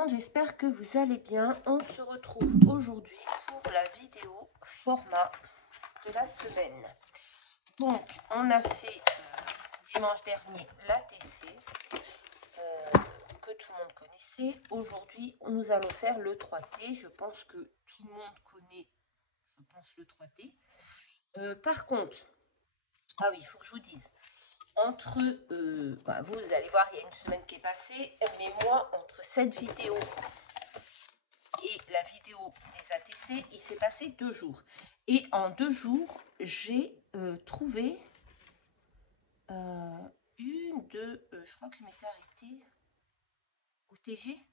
monde, j'espère que vous allez bien. On se retrouve aujourd'hui pour la vidéo format de la semaine. Donc, on a fait dimanche dernier l'ATC que tout le monde connaissait. Aujourd'hui, nous allons faire le 3T. Je pense que tout le monde connaît, je pense, le 3T. Par contre, ah oui, il faut que je vous dise, entre, vous allez voir, il y a une semaine qui est passée, mais moi, entre cette vidéo et la vidéo des ATC, il s'est passé 2 jours. Et en 2 jours, j'ai trouvé je crois que je m'étais arrêtée au TG.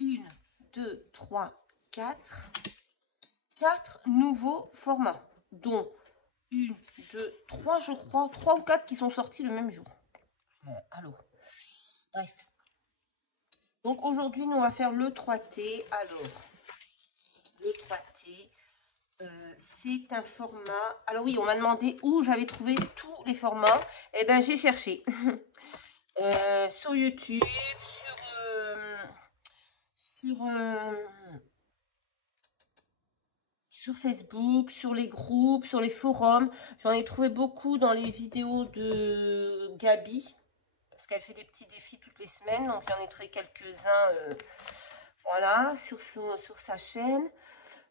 1, 2, 3, 4 nouveaux formats, dont 1, 2, 3, je crois, 3 ou 4 qui sont sortis le même jour. Alors, bref. Donc aujourd'hui, nous on va faire le 3T. Alors, le 3T, c'est un format... Alors oui, on m'a demandé où j'avais trouvé tous les formats. Eh bien, j'ai cherché. Sur YouTube, sur Facebook, sur les groupes, sur les forums. J'en ai trouvé beaucoup dans les vidéos de Gabi, parce qu'elle fait des petits défis toutes les semaines. Donc j'en ai trouvé quelques-uns voilà, sur sa chaîne.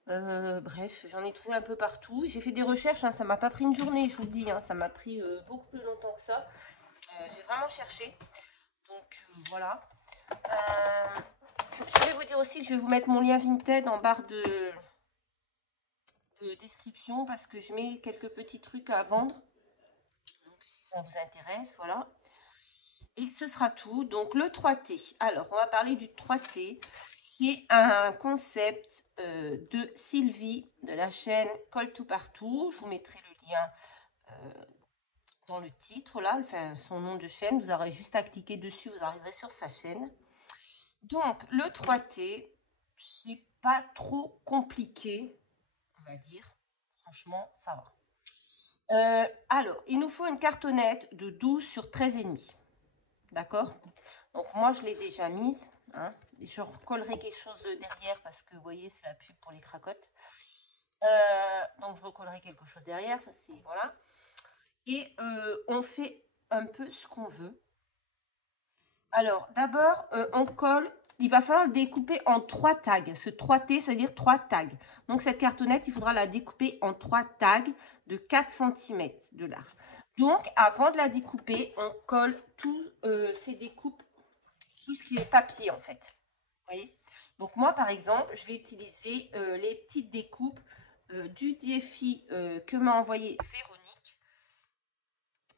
Bref, j'en ai trouvé un peu partout. J'ai fait des recherches, hein, ça m'a pas pris une journée, je vous le dis, hein, ça m'a pris beaucoup plus longtemps que ça. J'ai vraiment cherché. Donc voilà. Je vais vous dire aussi que je vais vous mettre mon lien Vinted en barre de description, parce que je mets quelques petits trucs à vendre. Donc si ça vous intéresse, voilà. Et ce sera tout. Donc le 3T. Alors, on va parler du 3T. C'est un concept de Sylvie de la chaîne Call to Partout. Je vous mettrai le lien dans le titre, là, enfin, son nom de chaîne. Vous aurez juste à cliquer dessus, vous arriverez sur sa chaîne. Donc, le 3T, c'est pas trop compliqué, on va dire. Franchement, ça va. Alors, il nous faut une cartonnette de 12 sur 13,5. D'accord? Donc, moi, je l'ai déjà mise. Hein. Je recollerai quelque chose derrière parce que, vous voyez, c'est la pub pour les cracottes. Donc, je recollerai quelque chose derrière. Ça, c'est... Voilà. Et on fait un peu ce qu'on veut. Alors, d'abord, on colle. Il va falloir le découper en 3 tags. Ce 3T, ça veut dire 3 tags. Donc, cette cartonnette, il faudra la découper en 3 tags de 4 cm de large. Donc, avant de la découper, on colle tous ces découpes, tout ce qui est papier, en fait. Vous voyez? Donc, moi, par exemple, je vais utiliser les petites découpes du défi que m'a envoyé Véronique.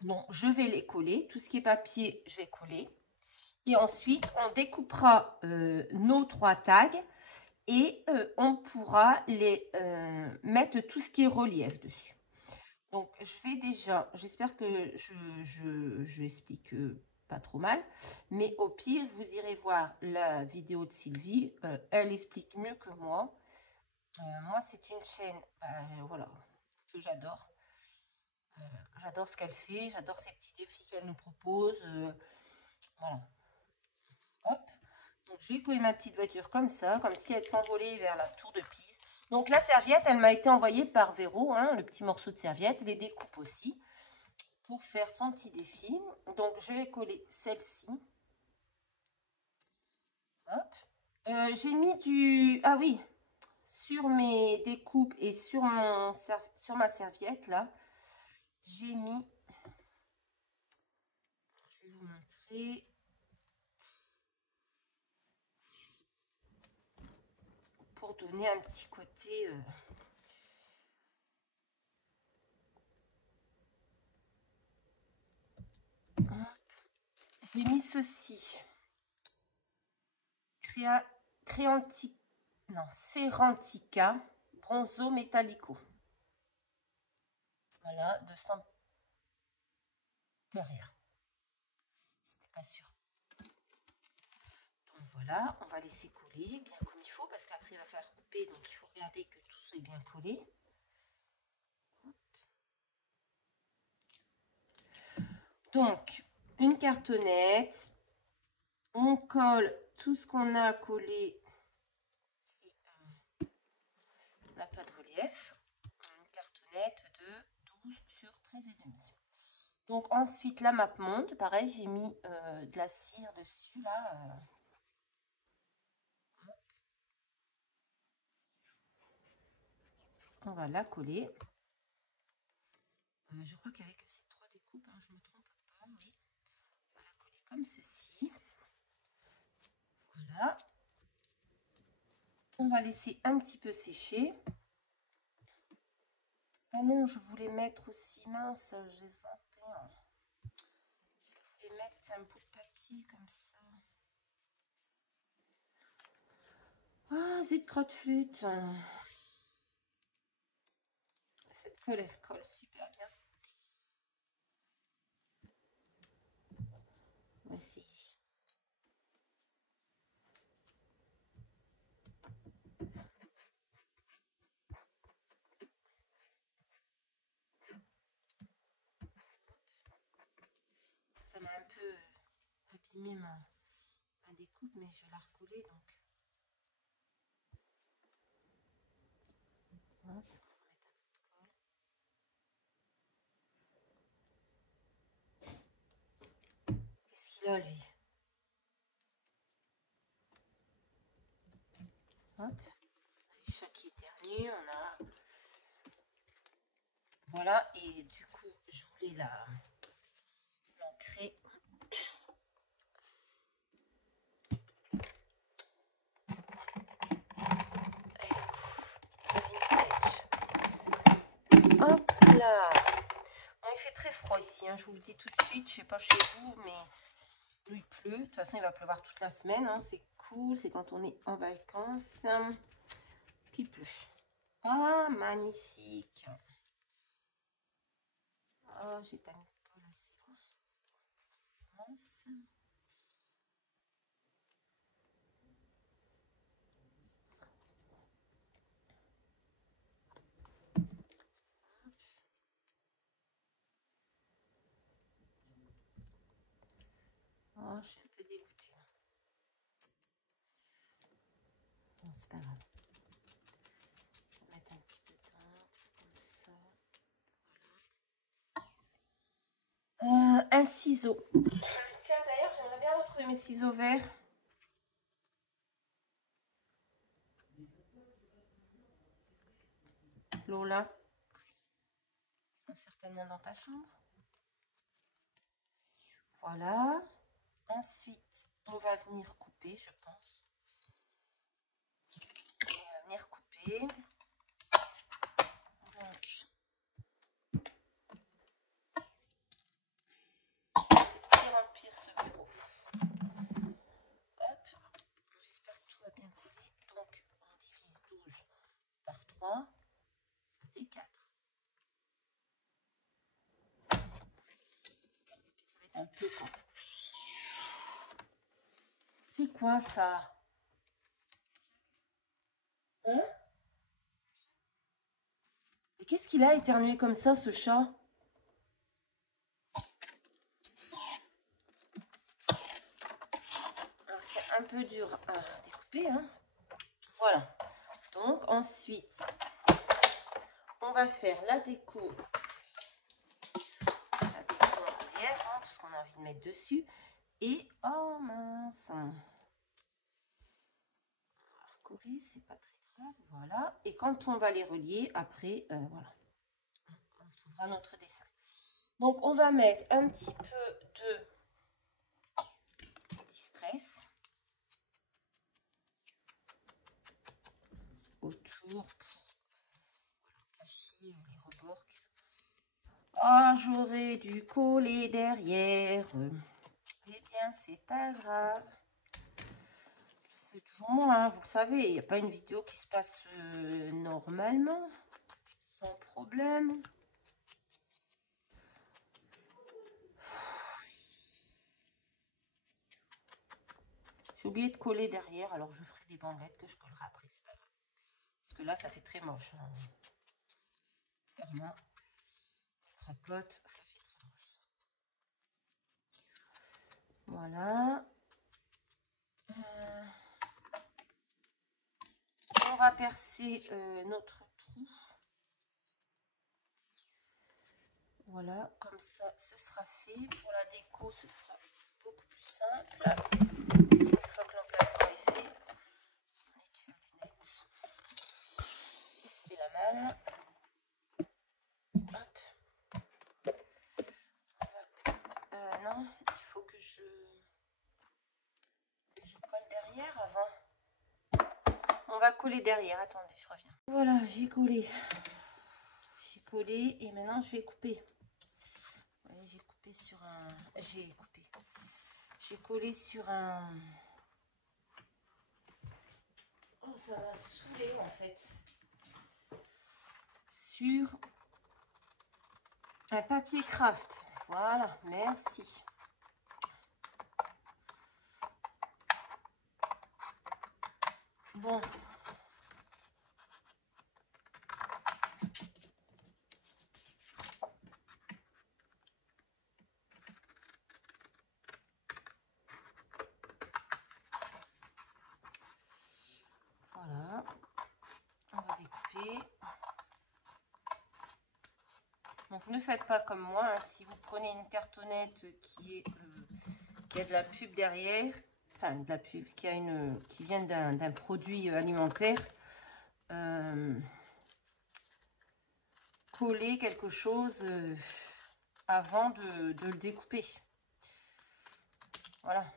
Donc, je vais les coller. Tout ce qui est papier, je vais coller. Et ensuite, on découpera nos 3 tags et on pourra les mettre tout ce qui est relief dessus. Donc, je vais déjà, j'espère que je explique pas trop mal, mais au pire, vous irez voir la vidéo de Sylvie, elle explique mieux que moi. Moi, c'est une chaîne, voilà, que j'adore. J'adore ce qu'elle fait, j'adore ces petits défis qu'elle nous propose, voilà. Hop. Donc, je vais coller ma petite voiture comme ça, comme si elle s'envolait vers la tour de Pise. Donc, la serviette, elle m'a été envoyée par Véro, hein, le petit morceau de serviette, les découpes aussi, pour faire son petit défi. Donc, je vais coller celle-ci. Hop. J'ai mis du... Ah oui, sur mes découpes et sur ma serviette, là, j'ai mis... Je vais vous montrer... pour donner un petit côté... J'ai mis ceci. Cerantica Bronzo Metallico. Voilà, de Stamperia. J'étais pas sûre. Donc voilà, on va laisser coller bien comme il faut parce qu'après il va falloir couper, donc il faut regarder que tout soit bien collé. Donc, une cartonnette, on colle tout ce qu'on a à coller n'a pas de relief. Une cartonnette de 12 sur 13,5. Donc ensuite la map monde, pareil, j'ai mis de la cire dessus là. On va la coller. Je crois qu'avec ces 3 découpes, hein, je ne me trompe pas, oui. On va la coller comme ceci. Voilà. On va laisser un petit peu sécher. Ah non, je voulais mettre aussi, mince, j'ai zappé. Je voulais mettre un bout de papier comme ça. Ah, zut, crotte flûte. Cette colle, elle colle super bien. On va essayer. Ça m'a un peu abîmé ma découpe, mais je vais la recoller donc. Hop. Qu'est-ce qu'il a lui? Hop. Les chats qui éternuent, on a. Voilà, et du coup, je voulais l'ancrer. Hop là. Bon, il fait très froid ici, hein, je vous le dis tout de suite. Je sais pas chez vous, mais il pleut. De toute façon, il va pleuvoir toute la semaine. Hein. C'est cool, c'est quand on est en vacances qu'il pleut. Ah, magnifique. Oh, j'ai pas mis de colle assez loin. Oh, je suis un peu dégoûtée. Bon, c'est pas grave. Je vais mettre un petit peu d'encre comme ça. Voilà. Un ciseau. Tiens, d'ailleurs, j'aimerais bien retrouver mes ciseaux verts. Lola. Ils sont certainement dans ta chambre. Voilà. Ensuite, on va venir couper, je pense. On va venir couper. Donc, c'est pire en pire ce bureau. Hop. J'espère que tout va bien coller. Donc, on divise 12 par 3. Ça fait 4. Ça va être un peu con. C'est quoi ça? Hein? Et qu'est-ce qu'il a éternué comme ça, ce chat? Alors, c'est un peu dur à découper, hein? Voilà. Donc, ensuite, on va faire la déco. La déco en relief, hein, tout ce qu'on a envie de mettre dessus. Et, oh mince. On va recoller, c'est pas très grave. Voilà. Et quand on va les relier, après, voilà. On retrouvera notre dessin. Donc, on va mettre un petit peu de distress autour pour cacher les rebords qui sont. Ah, j'aurais dû coller derrière. Eh bien, c'est pas grave. C'est toujours moi, hein, vous le savez. Il n'y a pas une vidéo qui se passe normalement, sans problème. J'ai oublié de coller derrière, alors je ferai des bandelettes que je collerai après, c'est pas grave. Parce que là, ça fait très moche. Hein. Clairement, les cracottes, ça fait très moche. Voilà. On va percer notre trou. Voilà, comme ça, ce sera fait. Pour la déco, ce sera beaucoup plus simple. Une fois que l'emplacement est fait, on étire la lunette. Qui se fait la malle. Hop. Non, il faut que je colle derrière avant. On va coller derrière. Attendez, je reviens. Voilà, j'ai collé. J'ai collé et maintenant je vais couper. J'ai coupé sur un... J'ai collé sur un... Oh, ça m'a saoulé en fait. Sur un papier craft. Voilà, merci. Bon. Voilà. On va découper. Donc ne faites pas comme moi. Hein. Si vous prenez une cartonnette qui a de la pub derrière, enfin de la pub, qui vient d'un produit alimentaire, coller quelque chose avant de le découper. Voilà.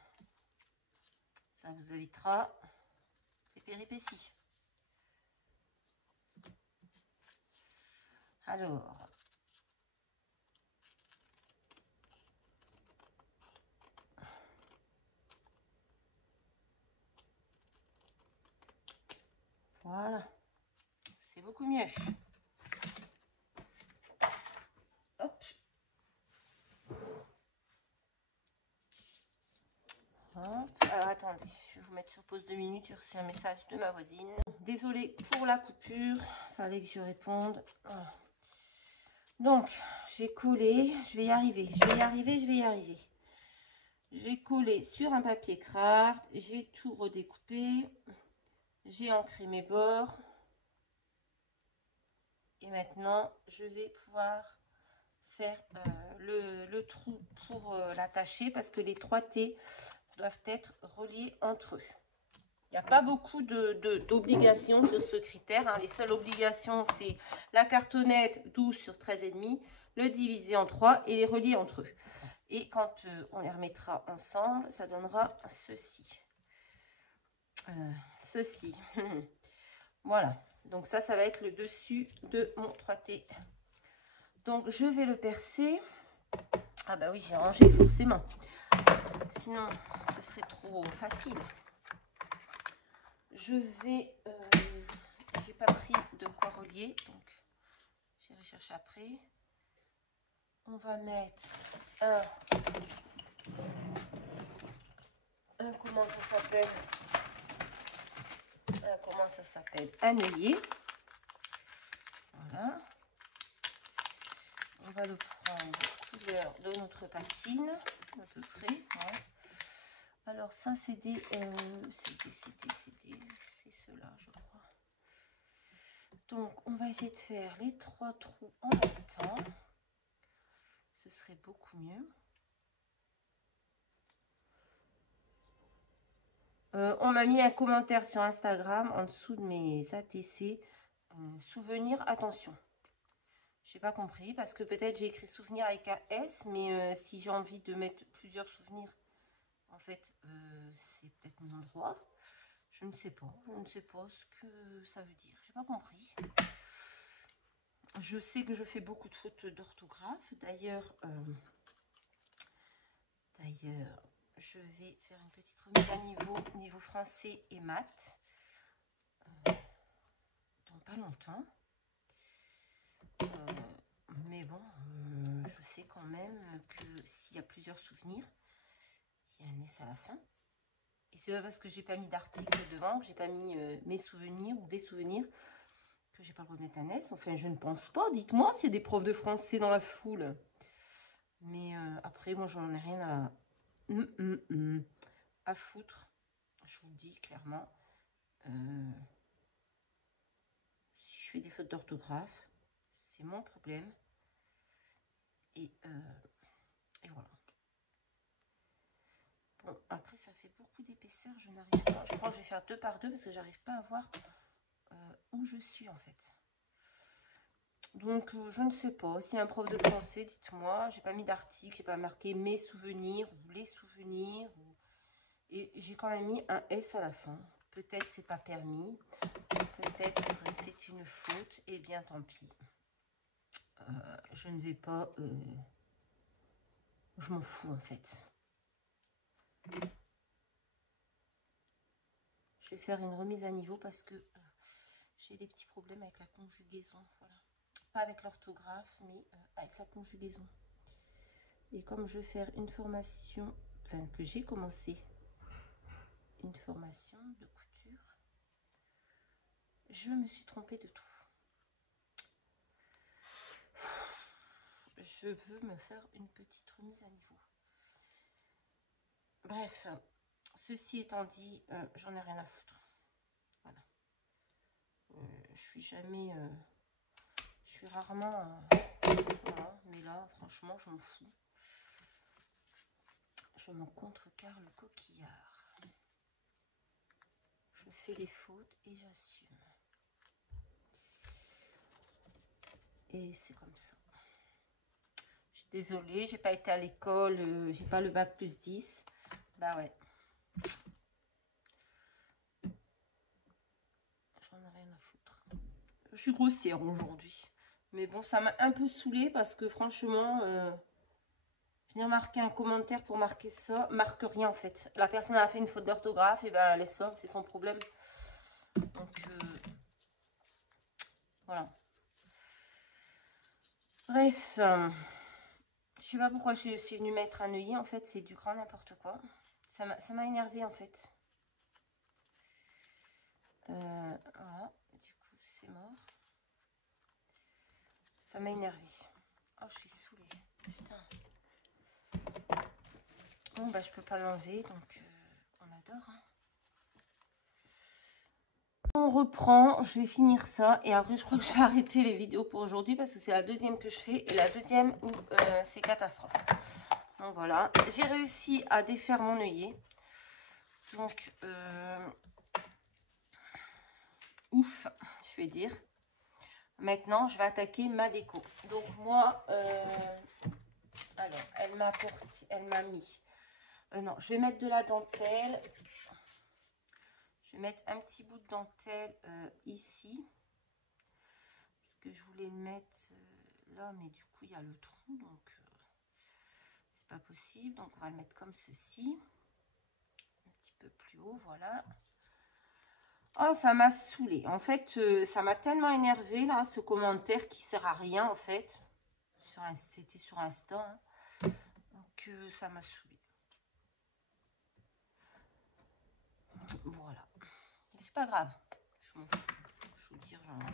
Ça vous évitera des péripéties. Alors, voilà, c'est beaucoup mieux. Hop. Hop. Alors attendez, je vais vous mettre sur pause 2 minutes, j'ai reçu un message de ma voisine. Désolée pour la coupure, fallait que je réponde. Voilà. Donc, j'ai collé, je vais y arriver, je vais y arriver, je vais y arriver. J'ai collé sur un papier craft, j'ai tout redécoupé, j'ai ancré mes bords. Et maintenant, je vais pouvoir faire le trou pour l'attacher parce que les 3 T doivent être reliés entre eux. Il n'y a pas beaucoup d'obligations sur ce critère. Hein. Les seules obligations, c'est la cartonnette 12 sur 13,5, le diviser en 3 et les relier entre eux. Et quand on les remettra ensemble, ça donnera ceci. Ceci. Voilà. Donc ça va être le dessus de mon 3T. Donc je vais le percer. Ah bah oui, j'ai rangé forcément. Sinon, ce serait trop facile. Je vais... j'ai pas pris de quoi relier, donc j'irai chercher après. On va mettre un comment ça s'appelle? Comment ça s'appelle? Un œillet. Voilà. On va le prendre couleur de notre patine, à peu près. Ouais. Alors ça, c'est des... c'est cela, je crois. Donc, on va essayer de faire les 3 trous en même temps. Ce serait beaucoup mieux. On m'a mis un commentaire sur Instagram en dessous de mes ATC. Souvenir, attention. J'ai pas compris parce que peut-être j'ai écrit souvenir avec un S, mais si j'ai envie de mettre plusieurs souvenirs, en fait, c'est peut-être mon endroit. Je ne sais pas. Je ne sais pas ce que ça veut dire. J'ai pas compris. Je sais que je fais beaucoup de fautes d'orthographe. D'ailleurs, je vais faire une petite remise à niveau français et maths. Dans pas longtemps. Mais bon, je sais quand même que s'il y a plusieurs souvenirs, il y a un S à la fin. Et c'est pas parce que j'ai pas mis d'article devant, que j'ai pas mis mes souvenirs ou des souvenirs, que j'ai pas le droit de mettre un S. Enfin, je ne pense pas. Dites-moi s'il y a des profs de français dans la foule. Mais après, moi, j'en ai rien à foutre. Je vous le dis clairement. Si je fais des fautes d'orthographe, c'est mon problème. Et voilà. Bon, après, ça fait beaucoup d'épaisseur. Je n'arrive pas. Je crois que je vais faire 2 par 2 parce que j'arrive pas à voir où je suis en fait. Donc, je ne sais pas. Si un prof de français, dites-moi. J'ai pas mis d'article, j'ai pas marqué mes souvenirs ou les souvenirs. Et j'ai quand même mis un S à la fin. Peut-être c'est pas permis. Peut-être c'est une faute. Et bien, tant pis. Je ne vais pas... je m'en fous en fait. Je vais faire une remise à niveau parce que j'ai des petits problèmes avec la conjugaison. Voilà. Pas avec l'orthographe, mais avec la conjugaison. Et comme je vais faire une formation, enfin que j'ai commencé une formation de couture, je me suis trompée de tout. Je veux me faire une petite remise à niveau. Bref, ceci étant dit, j'en ai rien à foutre. Voilà. Je suis jamais... je suis rarement... voilà, mais là, franchement, je m'en fous. Je m'en contrecarre le coquillard. Je fais les fautes et j'assume. Et c'est comme ça. Je suis désolée, j'ai pas été à l'école, j'ai pas le bac plus 10. Bah ouais. J'en ai rien à foutre. Je suis grossière aujourd'hui. Mais bon, ça m'a un peu saoulée parce que franchement, venir marquer un commentaire pour marquer ça, marque rien en fait. La personne a fait une faute d'orthographe, et ben elle est ça, c'est son problème. Donc voilà. Bref, je sais pas pourquoi je suis venue mettre un œillet, en fait, c'est du grand n'importe quoi. Ça m'a énervé en fait. Voilà, du coup c'est mort. Ça m'a énervé. Oh, je suis saoulée. Putain. Bon, bah je peux pas l'enlever, donc on adore. Hein. On reprend, je vais finir ça et après je crois que je vais arrêter les vidéos pour aujourd'hui parce que c'est la deuxième que je fais et la deuxième où c'est catastrophe. Donc voilà, j'ai réussi à défaire mon œillet. Donc ouf, je vais dire. Maintenant, je vais attaquer ma déco. Donc moi, alors elle m'a apporté, elle m'a mis. Non, je vais mettre de la dentelle. Je vais mettre un petit bout de dentelle ici. Parce que je voulais le mettre là, mais du coup, il y a le trou, donc c'est pas possible. Donc, on va le mettre comme ceci. Un petit peu plus haut, voilà. Oh, ça m'a saoulé. En fait, ça m'a tellement énervé là, ce commentaire qui sert à rien, en fait. C'était sur Insta. Hein. Donc, ça m'a saoulé. Voilà. C'est pas grave. Je m'en fous. Je vous dire, j'en ai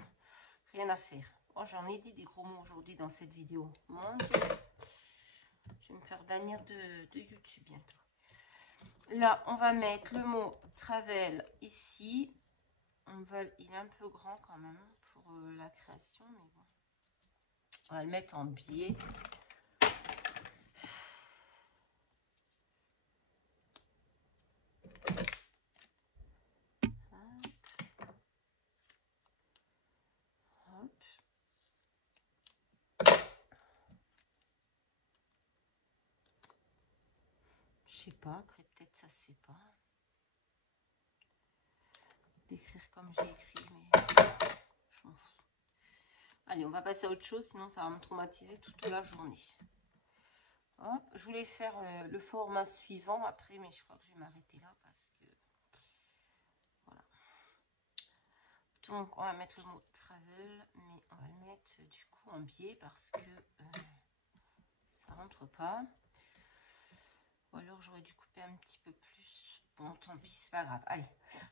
rien à faire. Oh, j'en ai dit des gros mots aujourd'hui dans cette vidéo. Mon Dieu. Je vais me faire bannir de YouTube bientôt. Là, on va mettre le mot travel ici. Il est un peu grand quand même pour la création, mais bon. On va le mettre en biais. Je sais pas, après peut-être ça se fait pas. D'écrire comme j'ai écrit, mais je m'en fous. Allez, on va passer à autre chose, sinon ça va me traumatiser toute la journée. Hop, je voulais faire le format suivant après, mais je crois que je vais m'arrêter là parce que voilà. Donc on va mettre le mot travel, mais on va le mettre du coup en biais parce que ça rentre pas. Ou alors j'aurais dû couper un petit peu plus. Bon, tant pis, c'est pas grave. Allez,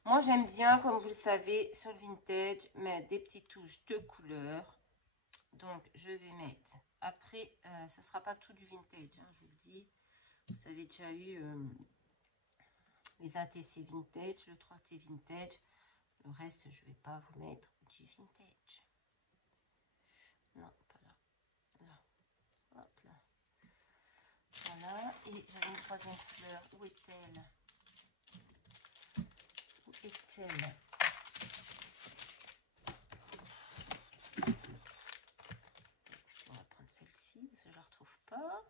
moi j'aime bien, comme vous le savez, sur le vintage, mettre des petites touches de couleur. Donc je vais mettre. Après, ça sera pas tout du vintage, hein, je vous le dis. Vous avez déjà eu les ATC vintage, le 3T vintage. Le reste, je vais pas vous mettre du vintage. Non, pas là. Là. Hop là. Voilà. Et j'avais une troisième couleur. Où est-elle? Où est-elle? On va prendre celle-ci parce que je la retrouve pas.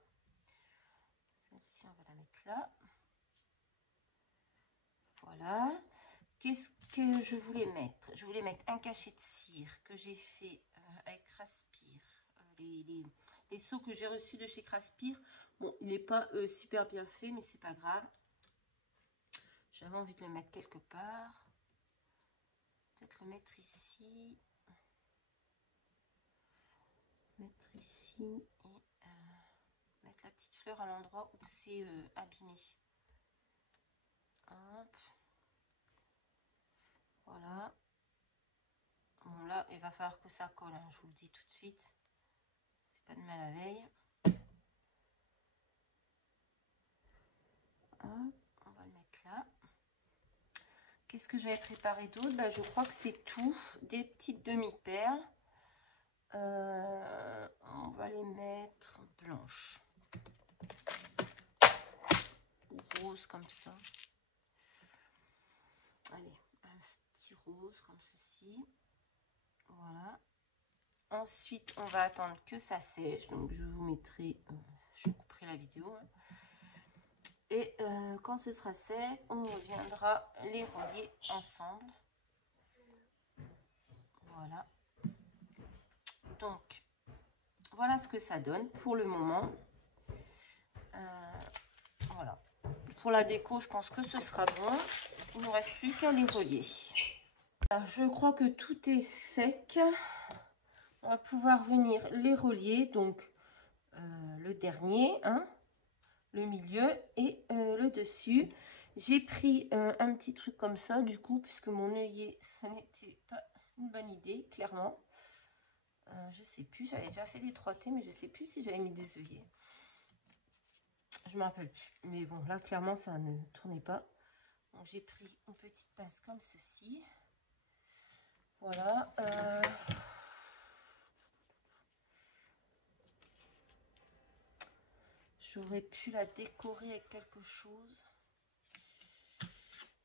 Celle-ci, on va la mettre là. Voilà. Qu'est-ce que je voulais mettre? Je voulais mettre un cachet de cire que j'ai fait avec Craspire. Les seaux que j'ai reçus de chez Craspire. Bon, il n'est pas super bien fait, mais c'est pas grave. J'avais envie de le mettre quelque part. Peut-être le mettre ici. Mettre ici et mettre la petite fleur à l'endroit où c'est abîmé. Hop. Voilà. Bon, là, il va falloir que ça colle, hein, je vous le dis tout de suite. C'est pas de mal à veille. Hop, on va le mettre là. Qu'est-ce que j'avais préparé d'autre? Bah, je crois que c'est tout. Des petites demi-perles. On va les mettre blanches. Ou roses comme ça. Allez, un petit rose comme ceci. Voilà. Ensuite, on va attendre que ça sèche. Donc, je vous mettrai, je couperai la vidéo. Hein. Et quand ce sera sec, on reviendra les relier ensemble. Voilà. Donc, voilà ce que ça donne pour le moment. Voilà. Pour la déco, je pense que ce sera bon. Il ne nous reste plus qu'à les relier. Alors, je crois que tout est sec. On va pouvoir venir les relier. Donc, le dernier, hein, le milieu et le dessus. J'ai pris un petit truc comme ça, du coup, puisque mon œillet, ce n'était pas une bonne idée, clairement. Je sais plus, j'avais déjà fait des 3T, mais je sais plus si j'avais mis des œillets. Je me rappelle plus. Mais bon, là, clairement, ça ne tournait pas. Donc, j'ai pris une petite pince comme ceci. Voilà. J'aurais pu la décorer avec quelque chose.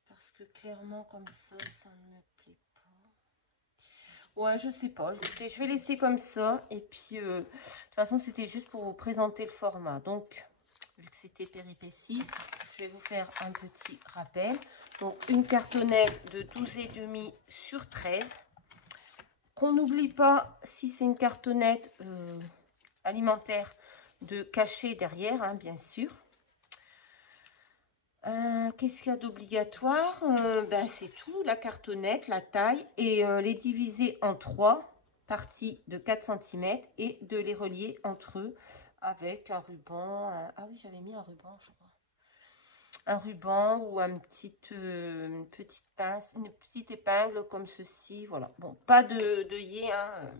Parce que clairement, comme ça ne me plaît pas. Ouais, je sais pas. Je vais laisser comme ça. Et puis, de toute façon, c'était juste pour vous présenter le format. Donc, vu que c'était péripéties, je vais vous faire un petit rappel. Donc, une cartonnette de 12,5 sur 13. Qu'on n'oublie pas, si c'est une cartonnette alimentaire, de cacher derrière, hein, bien sûr. Qu'est-ce qu'il y a d'obligatoire? Ben, c'est tout, la cartonnette, la taille, et les diviser en 3 parties de 4 cm et de les relier entre eux avec un ruban. Ah oui, j'avais mis un ruban, je crois. Un ruban ou une petite pince, une petite épingle comme ceci. Voilà. Bon, pas d'œillet, hein.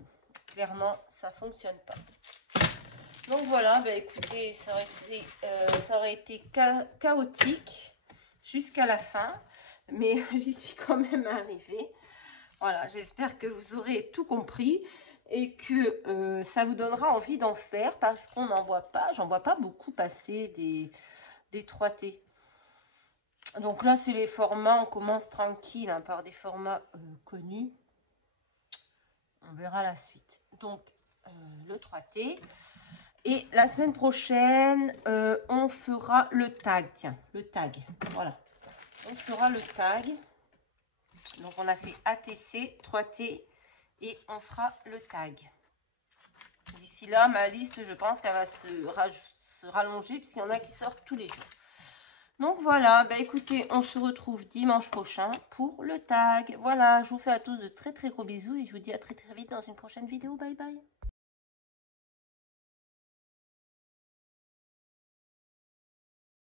Clairement, ça fonctionne pas. Donc voilà, bah écoutez, ça aurait été chaotique jusqu'à la fin, mais j'y suis quand même arrivée. Voilà, j'espère que vous aurez tout compris et que ça vous donnera envie d'en faire parce qu'on n'en voit pas, j'en vois pas beaucoup passer des 3T. Donc là, c'est les formats, on commence tranquille hein, par des formats connus. On verra la suite. Donc, le 3T. Et la semaine prochaine, on fera le tag. Tiens, le tag. Voilà. On fera le tag. Donc, on a fait ATC, 3T et on fera le tag. D'ici là, ma liste, je pense qu'elle va se rallonger puisqu'il y en a qui sortent tous les jours. Donc, voilà. Bah, écoutez, on se retrouve dimanche prochain pour le tag. Voilà, je vous fais à tous de très, très gros bisous et je vous dis à très, très vite dans une prochaine vidéo. Bye, bye.